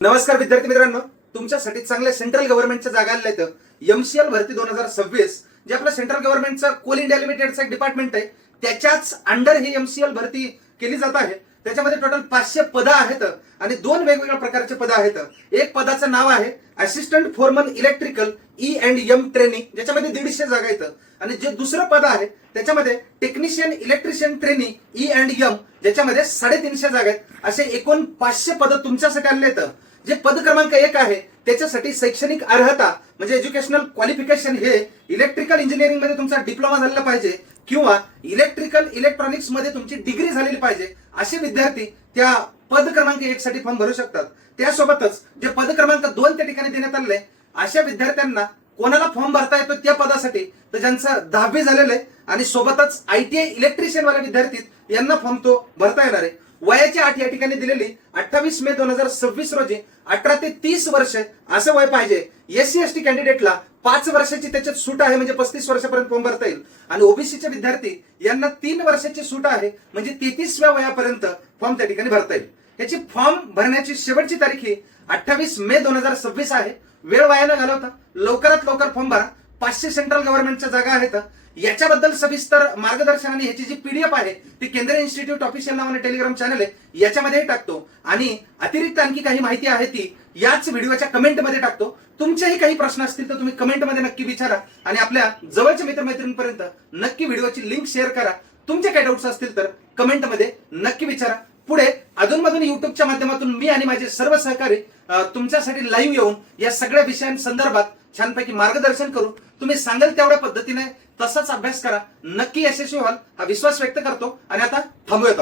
नमस्कार विद्यार्थी मित्रांनो, तुमच्यासाठी चांगल्या सेंट्रल गव्हर्नमेंटच्या जागा आल्या आहेत। एमसीएल भरती 2026 जे आपलं सेंट्रल गव्हर्नमेंटचं कोल इंडिया लिमिटेडचं एक डिपार्टमेंट आहे, त्याच्याच अंडर ही एमसीएल भरती केली जात आहे। त्याच्यामध्ये टोटल 500 पदं आहेत आणि दोन वेगवेगळ्या प्रकारचे पदं आहेत। एक पदाचं नाव आहे assistant Foreman electrical E&M training, ज्याच्यामध्ये 150 जागा आहेत, आणि जे दुसरं पद आहे त्याच्यामध्ये टेक्निशियन इलेक्ट्रिशियन ट्रेनिंग E&M, ज्याच्यामध्ये 350 जागा आहेत। असे एकूण 500 पदं तुमच्यासाठी आले आहेत। जे पद क्रमांक 1 आहे त्याच्यासाठी शैक्षणिक अर्हता म्हणजे एज्युकेशनल क्वालिफिकेशन हे इलेक्ट्रिकल इंजिनिअरिंग मध्ये तुमचा डिप्लोमा झालेला पाहिजे किंवा इलेक्ट्रिकल इलेक्ट्रॉनिक्स मध्ये तुमची डिग्री झालेली पाहिजे। असे विद्यार्थी त्या पद क्रमांक 1 साठी फॉर्म भरू शकतात। त्यासोबतच जे पद क्रमांक 2 त्या ठिकाणी देण्यात आले, अशा विद्यार्थ्यांना कोणाला फॉर्म भरता येतो त्या पदासाठी तर ज्यांचं 10वी झालेलं आहे आणि सोबतच ITI इलेक्ट्रिशियन वाले विद्यार्थी यांना फॉर्म तो भरता येणार आहे। वयाची अट या ठिकाणी दिलेली 28 मे 2026 रोजी 18 ते 30 वर्ष असं वय पाहिजे। SC ST कॅन्डिडेटला 5 वर्षाची त्याच्यात सूट आहे, म्हणजे 35 वर्षापर्यंत फॉर्म भरता येईल, आणि ओबीसीचे विद्यार्थी यांना 3 वर्षाची सूट आहे, म्हणजे 33व्या वयापर्यंत फॉर्म त्या ठिकाणी भरता येईल। याची फॉर्म भरण्याची शेवटची तारीख ही 28 मे 2026 आहे। वेळ वाया न घालवता लवकरात लवकर फॉर्म भरा। 500 सेंट्रल गव्हर्नमेंटच्या जागा आहेत। याच्याबद्दल सविस्तर मार्गदर्शन आणि ह्याची जी PDF आहे ती केंद्रीय इन्स्टिट्यूट ऑफिशियल नावाने टेलिग्राम चॅनल आहे, याच्यामध्ये टाकतो, आणि अतिरिक्त आणखी काही माहिती आहे ती याच व्हिडिओच्या कमेंटमध्ये टाकतो। तुमचेही काही प्रश्न असतील तर तुम्ही कमेंटमध्ये नक्की विचारा आणि आपल्या जवळच्या मित्रमैत्रिणींपर्यंत नक्की व्हिडिओची लिंक शेअर करा। तुमचे काही डाऊट्स असतील तर कमेंटमध्ये नक्की विचारा। पुढे अधूनमधून युट्यूबच्या माध्यमातून मी आणि माझे सर्व सहकारी तुमच्यासाठी लाईव्ह येऊन या सगळ्या विषयांसंदर्भात छानपैकी मार्गदर्शन करू। तुम्ही सांगाल तेवढ्या पद्धतीने तसाच अभ्यास करा, नक्की यशस्वी व्हाल हा विश्वास व्यक्त करतो। आणि आता थांबूया।